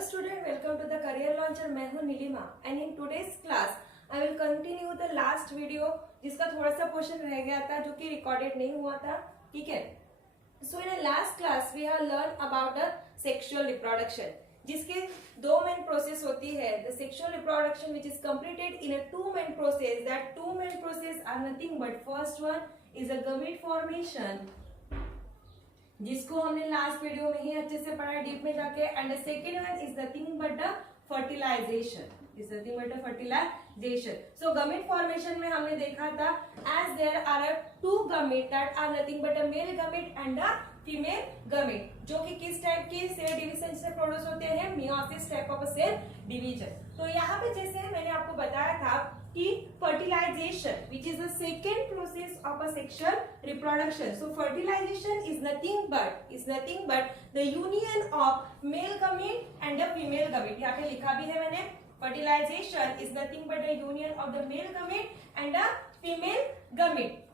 Hello student, welcome to the career launcher. मैं हूँ Nilima and in today's class I will continue the last video जिसका थोड़ा सा portion रह गया था जो कि रिकॉर्डेड नहीं हुआ था. ठीक है. So in the last class we have learned about the sexual reproduction जिसके दो मेन प्रोसेस होती है. The sexual reproduction which is completed in a two main process. That two main process are nothing but first one is a gamete formation जिसको हमने last video में ही अच्छे से पढ़ा डीप में जाके. And the second one is nothing but the fertilization. Is nothing but the fertilization. So gamete formation में हमने देखा था as there are two gamete that are nothing but a male gamete and a female gamete जो कि किस type की cell division से produce होते हैं, meiosis type of cell division. तो यहाँ पे जैसे मैंने आपको बताया था कि fertilization which is the second process of a sexual reproduction. So fertilization is nothing but the union of male gamete and the female gamete. यहाँ पे लिखा भी है मैंने. Fertilization is nothing but the union of the male gamete and the female gamete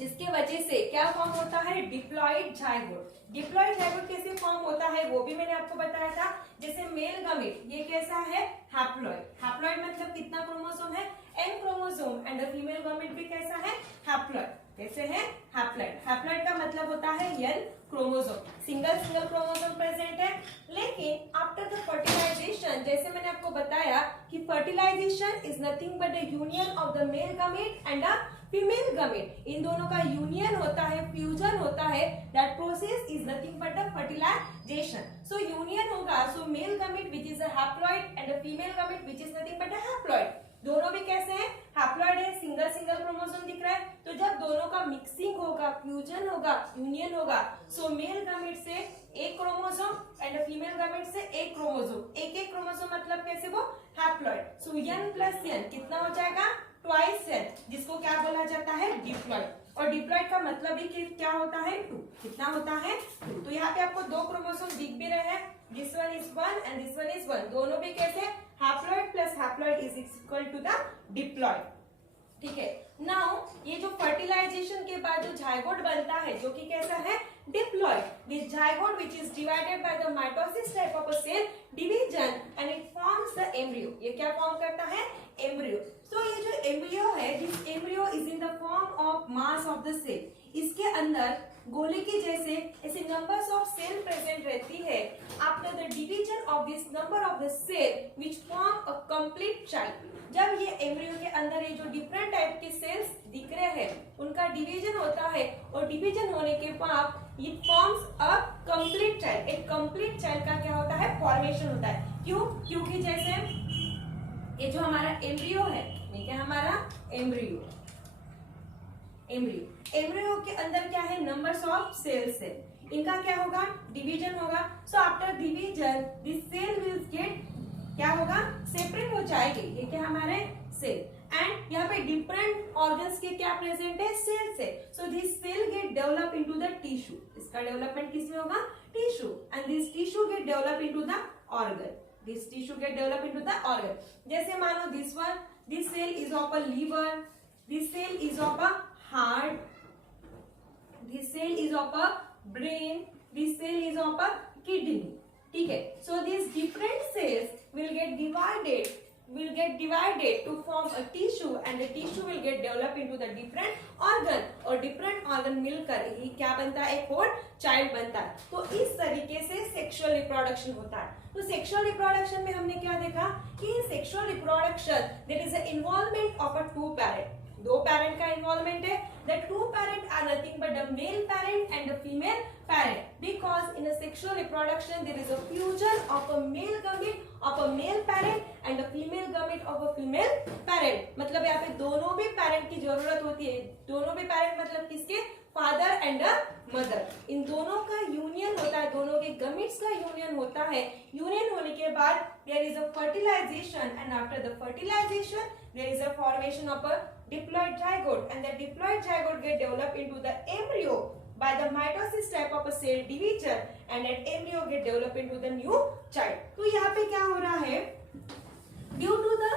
जिसके वजह से क्या फॉर्म होता है, डिप्लॉइड जाइगोट. डिप्लॉइड जाइगोट कैसे फॉर्म होता है वो भी मैंने आपको बताया था. जैसे मेल गमेट ये कैसा है, हैप्लॉइड. हैप्लॉइड मतलब कितना क्रोमोसोम है, N chromosome. And female gamete भी कैसा है, हैप्लॉइड. कैसे है, हैप्लॉइड. हैप्लॉइड का मतलब होता है N chromosome. Single chromosome present है. लेकिन आफ्टर द फर्टिलाइजेशन जैसे मैंने आपको बताया कि fertilization is nothing but the union of the male gamete and the female gamete. इन दोनों का यूनियन होता है, फ्यूजन होता है. That process is nothing but the fertilization. So union होगा. So male gamete which is a haploid and female gamete which is nothing but a haploid. दोनों भी कैसे हैं, हैप्लॉइड है. सिंगल क्रोमोसोम दिख रहा है. तो जब दोनों का मिक्सिंग होगा, फ्यूजन होगा, यूनियन होगा, सो मेल गमेट से एक क्रोमोसोम एंड फीमेल गमेट से एक क्रोमोसोम. एक क्रोमोसोम मतलब कैसे, वो हैप्लॉइड. सो n प्लस n कितना हो जाएगा, ट्वाइस n, जिसको क्या बोला जाता है, डिप्लॉइड. और डिप्लॉइड का मतलब ही क्या होता है, 2. कितना होता है, 2. तो यहाँ पे आपको दो क्रोमोसोम दिख भी रहे हैं. This one is 1 and this one is 1. दोनों भी कैसे, haploid plus haploid is equal to the diploid. ठीक है. नाउ ये जो फर्टिलाइजेशन के बाद जो जाइगोट बनता है जो कि कैसा है, diploid. This zygote which is divided by the mitosis type of a cell division and it forms the embryo. ये क्या फॉर्म करता है, एम्ब्रियो. तो ये जो एम्ब्रियो है, this embryo is in the form of mass of the cell. इसके अंदर गोले के जैसे ऐसे नंबर्स ऑफ सेल प्रेजेंट रहती है. After the division of this number of the cell which form a complete child. जब ये एम्ब्रियो के अंदर ये जो डिफरेंट टाइप के सेल्स दिख रहे हैं उनका डिवीजन होता है और डिवीजन होने के बाद ये फॉर्म्स अ कंप्लीट चाइल्ड. एक कंप्लीट चाइल्ड का क्या होता है, फॉर्मेशन होता है. क्यों, क्योंकि जैसे ये जो हमारा एम्ब्रियो है, ये क्या हमारा एम्ब्रियो एम्ब्रियो के अंदर क्या है, नंबर्स ऑफ सेल्स है. इनका क्या होगा, डिवीजन होगा. So after division this cell will get क्या होगा, सेपरेट हो जाएगी. ये क्या हमारे सेल. एंड यहाँ पे डिफरेंट ऑर्गन्स के क्या प्रेजेंट है, सेल्स है. So this cell get develop into the tissue. इसका डेवलपमेंट किसमें होगा, tissue. And this tissue get develop into the organ. This tissue get develop into the organ. जैसे मानो this one, this cell is of a liver, this cell is of a heart, this cell is of a brain, this cell is of a kidney. ठीक है. So this different cells will get divided to form a tissue and the tissue will get developed into the different organ और different organ मिलकर ही क्या बनता है, एक whole child बनता है. तो इस तरीके से सेक्सुअल रिप्रोडक्शन होता है. तो सेक्सुअल रिप्रोडक्शन में हमने क्या देखा कि sexual reproduction there is a involvement of a two parent. दो पैरेंट का इन्वॉल्वमेंट है. The two parents are nothing but the male parent and the female parent. Because in a sexual reproduction there is a fusion of a male gamete of a male parent and a female gamete of a female parent. मतलब यहाँ पे दोनों भी parent की जरूरत होती है. दोनों भी पैरेंट मतलब किसके, फादर एंड मदर. इन दोनों का यूनियन होता है, दोनों के गमेट्स का यूनियन होता है. यूनियन होने के बाद there is a fertilization and after the fertilization there is a formation of a diploid zygote and the diploid zygote get developed into the embryo by the mitosis type of a cell division and that embryo get developed into the new child. तो यहाँ पे क्या हो रहा है, due to the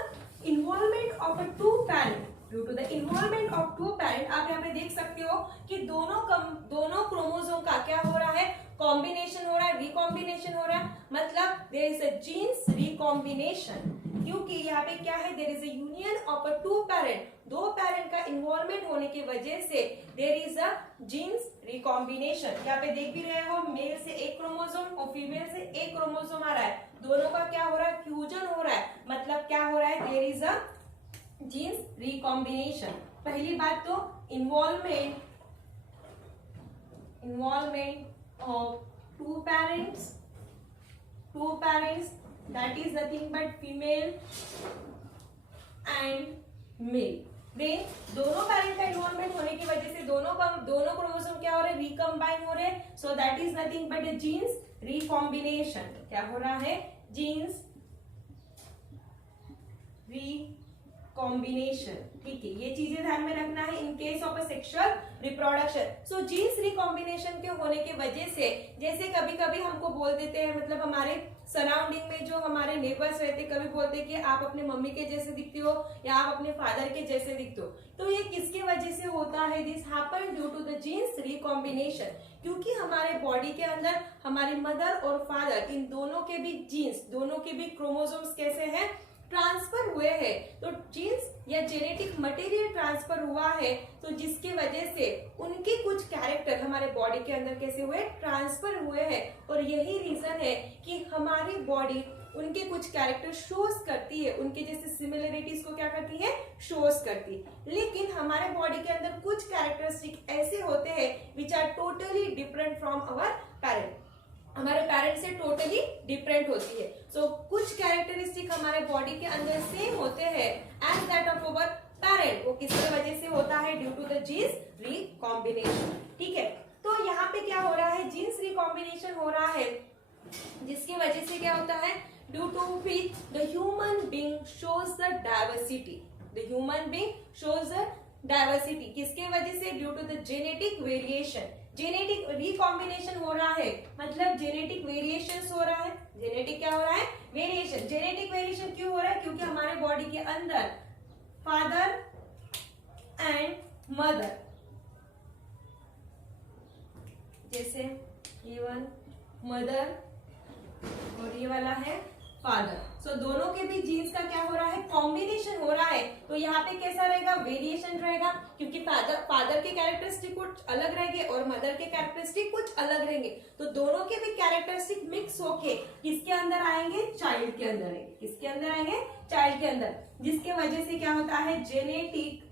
involvement of a two parent, आप यहाँ पे देख सकते हो कि दोनों क्रोमोसोम का क्या हो रहा है, कॉम्बिनेशन हो रहा है, रिकॉम्बिनेशन हो रहा है. मतलब there is a genes recombination, क्योंकि यहाँ पे क्या है, there is a union of a two parent, दो पेरेंट का इन्वॉल्वमेंट होने की वजह से there is a genes recombination. यहाँ पे देख भी रहे हो, मेल से एक क्रोमोसोम और फीमेल से एक क्रोमोसोम आ रहा है, दोनों का क्या हो रहा है, फ्यूजन हो रहा है, मतलब क्या हो रहा है, there is a genes recombination. पहली बात तो involvement of two parents, that is nothing but female and male। Then दोनों पेरेंट का इन्वॉल्वमेंट होने की वजह से दोनों क्रोमोसोम क्या हो रहे हैं, रिकम्बाइन हो रहे हैं, so that is nothing but genes recombination. क्या हो रहा है, जीन्स रिकॉम्बिनेशन। ठीक है, ये चीजें ध्यान में रखना है in case of a sexual reproduction. So genes recombination के होने की वजह से, जैसे कभी कभी हमको बोल देते हैं, मतलब हमारे सराउंडिंग में जो हमारे नेबर्स रहते, कभी बोलते हैं कि आप अपने मम्मी के जैसे दिखते हो या आप अपने फादर के जैसे दिखते हो, तो ये किसके वजह से होता है, this happen due to the genes recombination, क्योंकि हमारे बॉडी के अंदर हमारी मदर और फादर इन दोनों के भी जीन्स, दोनों के भी क्रोमोसोम्स कैसे हैं, ट्रांसफर हुए हैं। तो जीन्स या जेनेटिक मटेरियल ट्रांसफर हुआ है, तो जिसकी वजह से उनके कुछ कैरेक्टर हमारे बॉडी के अंदर कैसे हुए, ट्रांसफर हुए हैं, और यही रीजन है कि हमारी बॉडी उनके कुछ कैरेक्टर शोज करती है, उनके जैसे सिमिलरिटीज को क्या करती है, शोज करती है। लेकिन हमारे बॉडी के अंदर कुछ कैरेक्टरिस्टिक ऐसे होते हैं which are totally different from our parent, हमारे पेरेंट्स से टोटली डिफरेंट होती है। सो कुछ कैरेक्टरिस्टिक हमारे बॉडी के अंदर सेम होते हैं as that of our parent, वो किसकी वजह से होता है, due to the genes recombination. ठीक है, तो यहाँ पे क्या हो रहा है, जीन्स रिकॉम्बिनेशन हो रहा है, जिसकी वजह से क्या होता है, due to which the human being shows the diversity, the human being shows the diversity, किसके वजह से, due to the genetic variation. Genetic recombination हो रहा है, मतलब जेनेटिक वेरिएशन हो रहा है, जेनेटिक क्या हो रहा है, वेरिएशन। जेनेटिक वेरिएशन क्यों हो रहा है, क्योंकि हमारे बॉडी के अंदर फादर एंड मदर, जैसे ये वन मदर और ये वाला है फादर, सो दोनों के भी जीन्स का क्या हो रहा है, कॉम्बिनेशन हो रहा है। तो यहाँ पे कैसा रहेगा, वेरिएशन रहेगा, क्योंकि फादर के कैरेक्टरिस्टिक कुछ अलग रहेंगे और मदर के कैरेक्टरिस्टिक कुछ अलग रहेंगे, तो दोनों के भी कैरेक्टरिस्टिक मिक्स होके किसके अंदर आएंगे, चाइल्ड के अंदर आएंगे, किसके अंदर आएंगे, चाइल्ड के अंदर, जिसके वजह से क्या होता है, genetic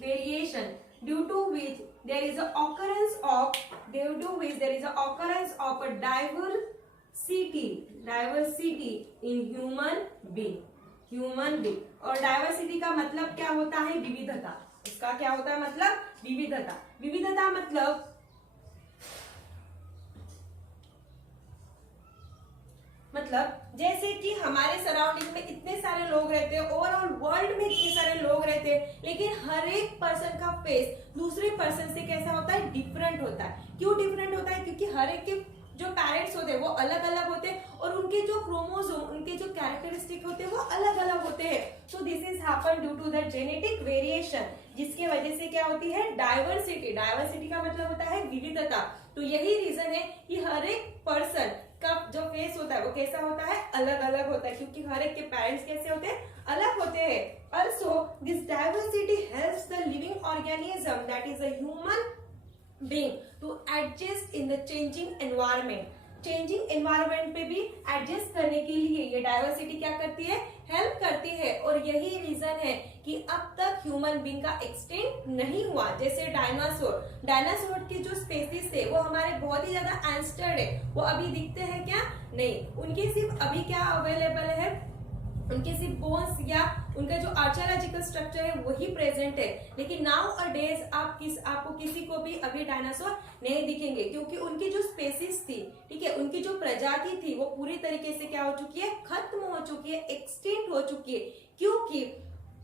variation, due to which there is a occurrence of a diversity in human being। और डाइवर्सिटी का मतलब क्या होता है, विविधता। इसका क्या होता है मतलब, विविधता मतलब जैसे कि हमारे सराउंडिंग में इतने सारे लोग रहते हैं, ओवरऑल वर्ल्ड में इतने सारे लोग रहते हैं, लेकिन हर एक पर्सन का फेस दूसरे पर्सन से कैसा होता है, डिफरेंट होता है। क्यों डिफरेंट होता है, क्योंकि हर एक के जो पेरेंट्स होते हैं वो अलग अलग होते हैं, और उनके जो क्रोमोसोम, उनके जो कैरेक्टरिस्टिक होते हैं वो अलग अलग होते हैं। So this is happen due to the genetic variation, जिसके वजह से क्या होती है, डाइवर्सिटी। डाइवर्सिटी का मतलब होता है विविधता। तो यही रीजन है कि हर एक पर्सन का जो फेस होता है वो कैसा होता है, अलग अलग होता है, क्योंकि हर एक के पेरेंट्स कैसे होते हैं, अलग होते हैं। Also this diversity helps the living organism that is a human being to adjust in the changing environment। Changing environment पे भी एडजस्ट करने के लिए ये डाइवर्सिटी क्या करती है, हेल्प करती है। और यही रीजन है कि अब तक ह्यूमन बीइंग का एक्सटेंट नहीं हुआ। जैसे डायनासोर की जो स्पेसीज थे वो हमारे बहुत ही ज्यादा एंस्टर्ड है, वो अभी दिखते हैं क्या, नहीं, उनके सिर्फ अभी क्या अवेलेबल है, उनके सिर्फ बोन्स या उनका जो आर्कियोलॉजिकल स्ट्रक्चर है वही प्रेजेंट है। लेकिन नाउ अ डेज आपको किसी को भी अभी डायनासोर नहीं दिखेंगे, क्योंकि उनकी जो स्पेसीज थी, ठीक है, उनकी जो प्रजाति थी वो पूरी तरीके से क्या हो चुकी है, खत्म हो चुकी है, एक्सटिंक्ट हो चुकी है, क्योंकि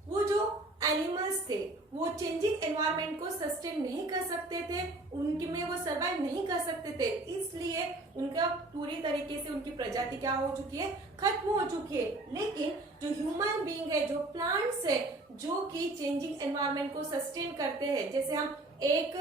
वो जो एनिमल्स थे वो चेंजिंग एनवायरनमेंट को सस्टेन नहीं कर सकते थे, उनके में वो सर्वाइव नहीं कर सकते थे, इसलिए उनका पूरी तरीके से उनकी प्रजाति क्या हो चुकी है, खत्म हो चुकी है। लेकिन जो ह्यूमन बीइंग है, जो प्लांट्स है, जो कि चेंजिंग एनवायरनमेंट को सस्टेन करते हैं, जैसे हम एक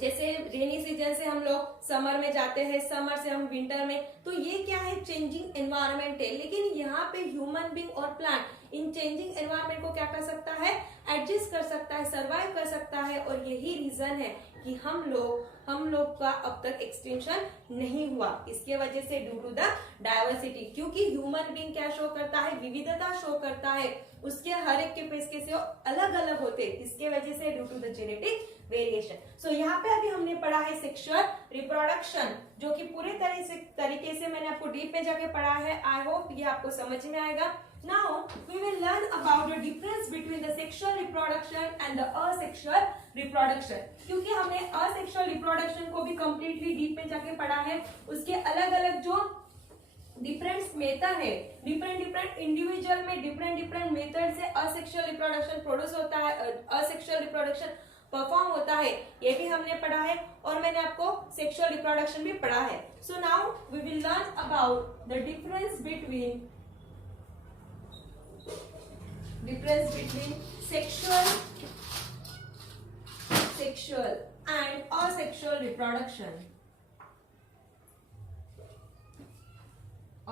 जैसे रेनी सीजन से हम लोग समर में जाते हैं, समर से हम विंटर में, तो ये क्या है, चेंजिंग एनवायरनमेंट है। लेकिन यहाँ पे ह्यूमन बीइंग और प्लांट इन चेंजिंग एनवायरनमेंट को क्या कर सकता है, एडजस्ट कर सकता है, सरवाइव कर सकता है। और यही रीजन है कि हम लोग का अब तक एक्सटिंक्शन नहीं हुआ, इसके वजह से ड्यू टू द डाइवर्सिटी। क्योंकि ह्यूमन बीइंग क्या शो करता है, विविधता शो करता है, उसके हर एक के पेस कैसे अलग अलग होते हैं, इसके वजह से due to the genetic variation. So यहाँ पे अभी हमने पढ़ा है सेक्सुअल रिप्रोडक्शन, जो कि पूरे तरीके से मैंने आपको डीप में जाके पढ़ा है। आई होप ये आपको समझ में आएगा। Now we will learn about the difference between the sexual reproduction and the asexual reproduction। क्योंकि हमने asexual reproduction को भी completely डीप में जाके पढ़ा है, उसके अलग अलग जो डिफरेंट मेथड है, डिफरेंट इंडिविजुअल में डिफरेंट मेथड से असेक्सुअल रिप्रोडक्शन प्रोड्यूस होता है, असेक्सुअल रिप्रोडक्शन परफॉर्म होता है, ये भी हमने पढ़ा है। और मैंने आपको सेक्सुअल रिप्रोडक्शन भी पढ़ा है। So now we will learn about the difference between sexual and asexual reproduction।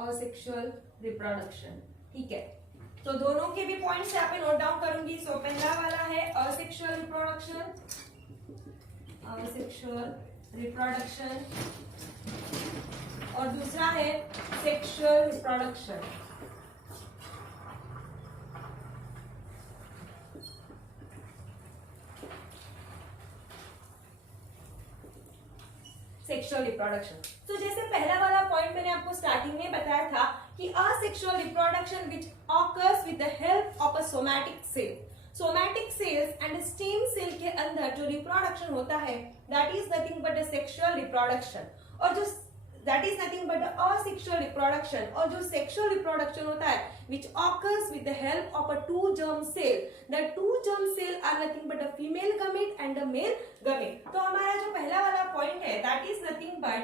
asexual reproduction, ठीक है। तो दोनों के भी पॉइंट्स यहाँ पे नोट डाउन करूंगी। सो पहला वाला है asexual reproduction, और दूसरा है sexual reproduction। Sexual reproduction. तो जैसे पहला वाला पॉइंट मैंने आपको स्टार्टिंग में बताया था कि asexual reproduction which occurs with the help of a somatic cell. Somatic cells and stem cell के अंदर जो रिप्रोडक्शन होता है that is nothing but a sexual reproduction, और जो that is nothing but asexual reproduction. और जो सेक्सुअल रिप्रोडक्शन होता है which occurs with the help of a two germ cell। The two germ cell are nothing but a female gamete and a male gamete। तो हमारा जो पहला वाला point है that is nothing but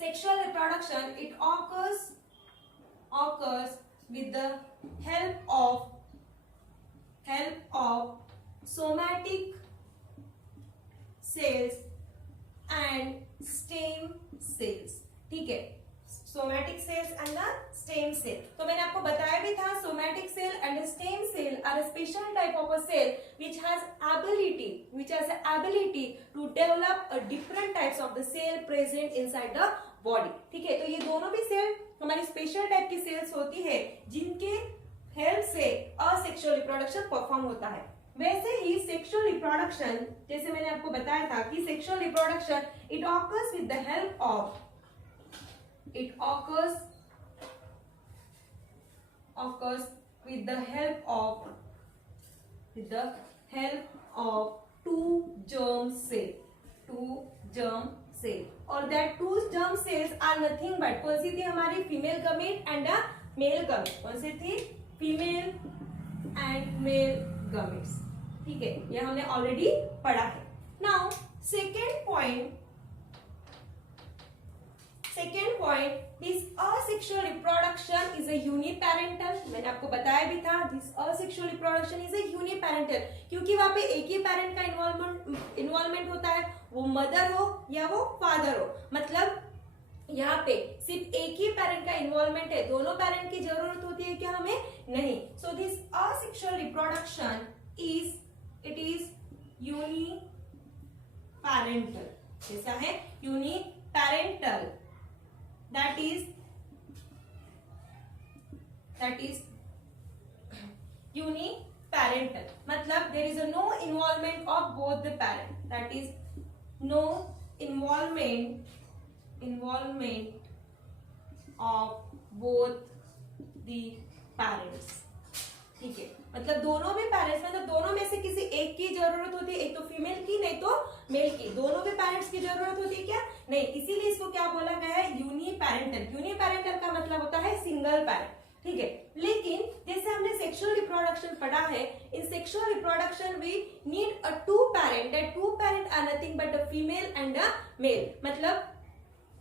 sexual reproduction, it occurs with the help of somatic cells and stem cells, ठीक है, somatic cells and the stem cell. तो मैंने आपको बताया भी था somatic cell and stem cell are a special type of a cell which has ability to develop a different types of the cell present inside the body, ठीक है। तो ये दोनों भी सेल हमारी स्पेशल टाइप की सेल्स होती है जिनके हेल्प से असेक्सुअल रिप्रोडक्शन परफॉर्म होता है। वैसे ही सेक्सुअल रिप्रोडक्शन, जैसे मैंने आपको बताया था कि sexual reproduction it occurs with the help of with the help of two germ cell, और that two germ cells are nothing but कौन सी थी हमारी female gamete and a male gamete. कौन सी थी, फीमेल एंड मेल गमेट्स, ठीक है, ये हमने ऑलरेडी पढ़ा है। Now second point this asexual reproduction is a uniparental. मैंने आपको बताया भी था this asexual reproduction is a uniparental, क्योंकि वहां पे एक ही पेरेंट का इन्वॉल्वमेंट होता है, वो मदर हो या वो फादर हो। मतलब यहाँ पे सिर्फ एक ही पेरेंट का इन्वॉल्वमेंट है, दोनों पेरेंट की जरूरत होती है क्या, हमें नहीं। So this asexual reproduction it is uniparental. जैसा है यूनिपेरेंटल, that is uniparental, मतलब there is a no involvement of both the parent, that is no involvement of both the parents, ठीक है। मतलब दोनों भी पेरेंट्स, मतलब दोनों में से किसी एक की जरूरत होती है, एक तो फीमेल की नहीं तो मेल की, दोनों भी पेरेंट्स की जरूरत होती है क्या, नहीं। इसीलिए इसको क्या बोला गया है, यूनिपेरेंटल। यूनिपेरेंटल का मतलब होता है सिंगल पेरेंट, ठीक है। लेकिन जैसे हमने सेक्सुअल रिप्रोडक्शन पढ़ा है, in sexual reproduction we need a two parent, that two parent are nothing but a female and a male. मतलब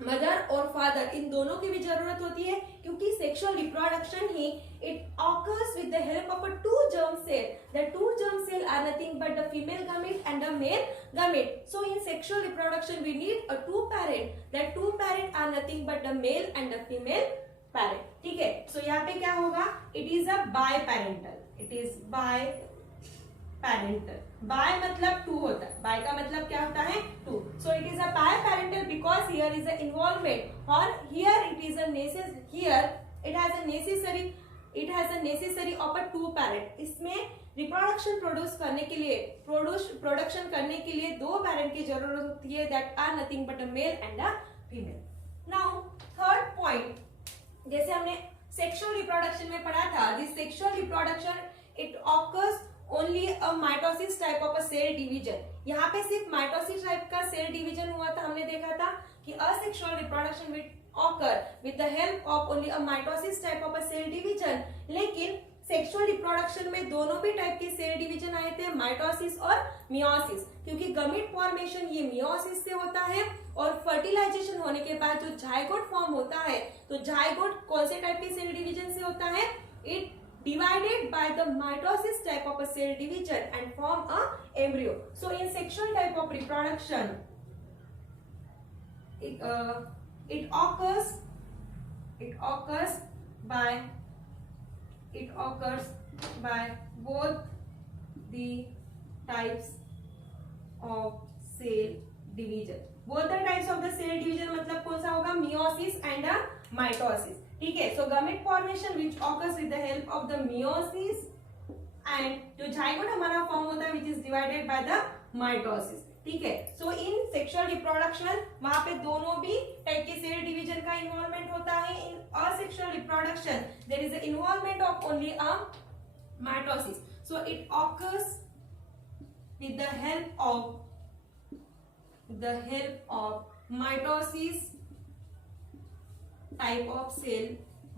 मदर और फादर इन दोनों की भी जरूरत होती है, क्योंकि सेक्सुअल रिप्रोडक्शन ही it occurs with the help of a two germ cell. The two germ cell are nothing but the female gamete and the male gamete. So in sexual reproduction we need a two parent. The two parent are nothing but the male and the female parent. ठीक है, so यहाँ पे क्या होगा, it is a biparental. It is biparental. Bi मतलब two होता है, bi का मतलब क्या होता है, two. So it is a biparental because here is a involvement और here it is a here it has a necessary of a two parent. इसमें रिप्रोडक्शन प्रोडक्शन करने के लिए दो पैरेंट की जरूरत होती है, that are nothing but a male and a female. Now third point, जैसे हमने सेक्सुअल रिप्रोडक्शन में पढ़ा था, this sexual reproduction it occurs only a mitosis type of a cell division. यहाँ पे सिर्फ माइटोसिस टाइप का सेल डिवीजन हुआ था. हमने देखा था कि asexual reproduction will occur with the help of only a mitosis type of a cell division. लेकिन सेक्सुअल रिप्रोडक्शन में दोनों भी टाइप के सेल डिवीजन आए थे, माइटोसिस और मियोसिस. क्योंकि गमीट फॉर्मेशन ये मियोसिस से होता है और फर्टिलाइजेशन होने के बाद जो जायगोट फॉर्म होता है, तो जायगोट कौन से टाइप के सेल डिवीजन से होता है, it divided by the mitosis type of a cell division and form a embryo. So in sexual type of reproduction, it occurs by both the types of cell division. Both the types of the cell division मतलब कौन सा होगा, meiosis and a mitosis. ठीक है, so gamete formation which occurs with the help of the meiosis and जो zygote हमारा form होता है which is divided by the mitosis. ठीक है, सो इन सेक्सुअल रिप्रोडक्शन वहां पे दोनों भी टाइप के सेल डिवीजन का इन्वॉल्वमेंट होता है. In asexual reproduction there is a involvement of only a mitosis. So it occurs with the help of mitosis type of cell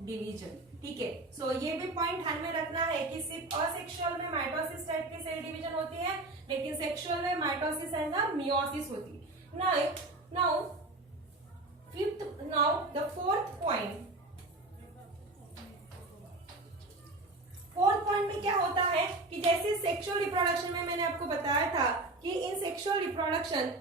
division. ठीक है, सो ये भी पॉइंट ध्यान में रखना है कि सिर्फ असेक्सुअल में माइटोसिस टाइप की सेल डिवीजन होती है, लेकिन सेक्सुअल में माइटोसिस एंड मियोसिस होती है. नाउ द फोर्थ पॉइंट में क्या होता है कि जैसे सेक्सुअल रिप्रोडक्शन में मैंने आपको बताया था कि in sexual reproduction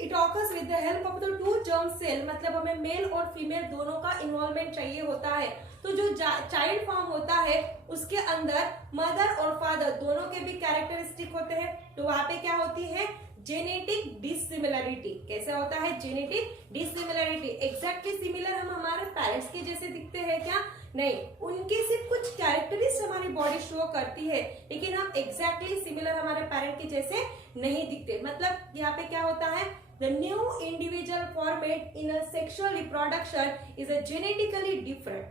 it occurs with the help of the two germ cell, मतलब हमें मेल और फीमेल दोनों का इन्वॉल्वमेंट चाहिए होता है. तो जो चाइल्ड फॉर्म होता है उसके अंदर मदर और फादर दोनों के भी कैरेक्टरिस्टिक होते हैं. तो वहां पे क्या होती है, जेनेटिक डिसिमिलरिटी. कैसा होता है, जेनेटिक डिसिमिलरिटी. एग्जैक्टली सिमिलर हम हमारे पेरेंट्स के जैसे दिखते हैं क्या, नहीं, उनके सिर्फ कुछ कैरेक्टरिस्टिक्स हमारी बॉडी शो करती है, लेकिन हम एग्जैक्टली सिमिलर हमारे पेरेंट के जैसे नहीं दिखते. मतलब यहाँ पे क्या होता है, the new individual formed in a sexual reproduction is a genetically different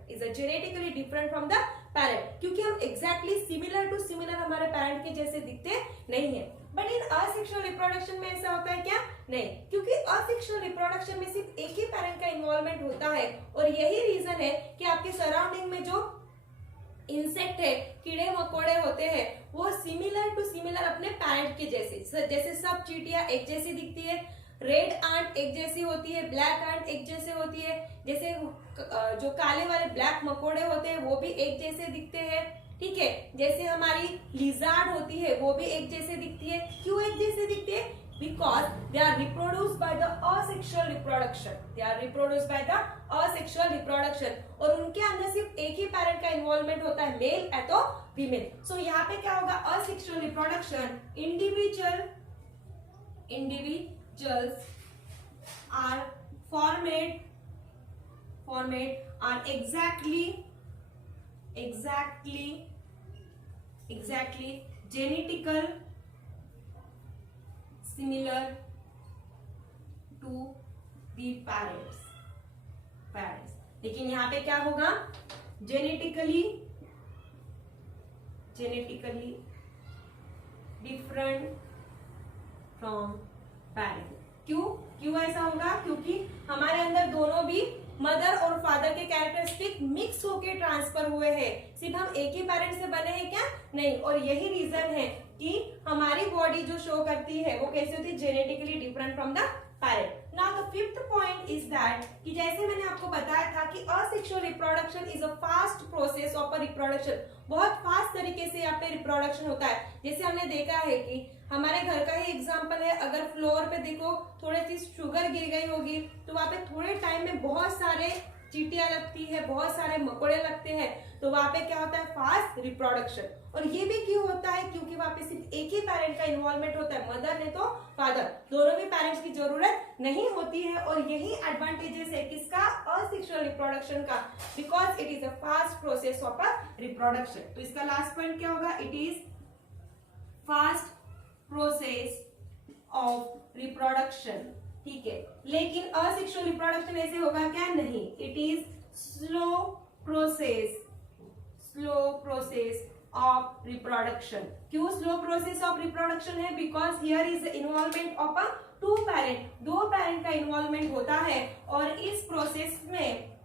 from the parent. क्योंकि हम exactly similar हमारे parent के जैसे दिखते नहीं है. बट इन असेक्सुअल रिप्रोडक्शन में ऐसा होता है क्या, नहीं, क्योंकि असेक्सुअल रिप्रोडक्शन में सिर्फ एक ही पेरेंट का इन्वॉल्वमेंट होता है. और यही रीजन है कि आपके सराउंडिंग में जो इंसेक्ट है, कीड़े मकोड़े होते हैं, वो सिमिलर अपने पेरेंट के जैसे सब चींटियां एक जैसी दिखती है, रेड आंट एक जैसी होती है, ब्लैक आंट एक जैसे होती है, जैसे जो काले वाले ब्लैक मकोड़े होते हैं वो भी एक जैसे दिखते हैं. ठीक है, जैसे हमारी लिजार्ड होती है वो भी एक जैसे दिखती है. क्यों एक जैसे दिखती है, because they are reproduced by the asexual reproduction. और उनके अंदर सिर्फ एक ही पेरेंट का इन्वॉल्वमेंट होता है, मेल या तो फीमेल. सो यहाँ पे क्या होगा, asexual reproduction individuals are formed are exactly genetical similar to the parents. लेकिन यहाँ पे क्या होगा, जेनेटिकली डिफरेंट फ्रॉम पेरेंट. क्यों ऐसा होगा, क्योंकि हमारे अंदर दोनों भी मदर और फादर के कैरेक्टरिस्टिक मिक्स होके ट्रांसफर हुए हैं. सिर्फ हम एक ही पेरेंट से बने हैं क्या, नहीं. और यही रीजन है कि हमारी बॉडी जो शो करती है वो कैसे होती है, genetically different from the parent. Now the fifth point is that कि जैसे मैंने आपको बताया था कि asexual reproduction is a fast process of a reproduction, बहुत फास्ट तरीके से यहाँ पे रिप्रोडक्शन होता है। जैसे हमने देखा है कि हमारे घर का ही एग्जांपल है, अगर फ्लोर पे देखो थोड़ी सी शुगर गिर गई होगी तो वहां पे थोड़े टाइम में बहुत सारे चींटियां लगती है, बहुत सारे मकोड़े लगते हैं, तो वहां पे क्या होता है, फास्ट रिप्रोडक्शन। और ये भी क्यों होता है, क्योंकि वहां पे सिर्फ एक ही पेरेंट का इन्वॉल्वमेंट होता है, मदर ने तो फादर, दोनों भी पेरेंट्स की जरूरत नहीं होती है। और यही एडवांटेजेस है किसका, असेक्सुअल रिप्रोडक्शन का, because it is a fast process of a reproduction. तो इसका लास्ट पॉइंट क्या होगा, it is fast process of reproduction. ठीक है, लेकिन असेक्सुअल रिप्रोडक्शन ऐसे होगा क्या, नहीं, it is slow process of reproduction. क्यों स्लो प्रोसेस ऑफ रिप्रोडक्शन है, because here is involvement of a two parent, दो पेरेंट का इन्वॉल्वमेंट होता है। और इस प्रोसेस में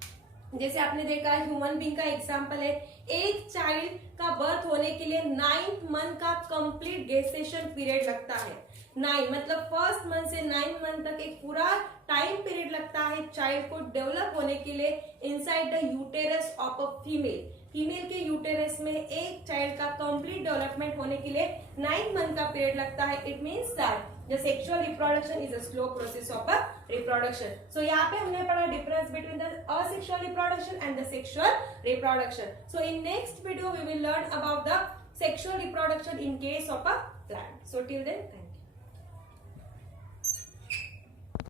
जैसे आपने देखा ह्यूमन बीइंग का एग्जांपल है, एक चाइल्ड का बर्थ होने के लिए 9th मंथ का कंप्लीट गेस्टेशन पीरियड लगता है। 9 मतलब फर्स्ट मंथ से 9th मंथ तक एक पूरा टाइम पीरियड लगता है चाइल्ड को डेवलप होने के लिए inside the uterus of a female. Female के यूटेरस में एक चाइल्ड का कंप्लीट डेवलपमेंट होने के लिए 9 मंथ का पीरियड लगता है। It means that the sexual reproduction is a slow process of a reproduction. So यहाँ पे हमने पढ़ा difference between the asexual reproduction and the sexual reproduction. So in next video we will learn about the sexual reproduction in case of a plant. So till then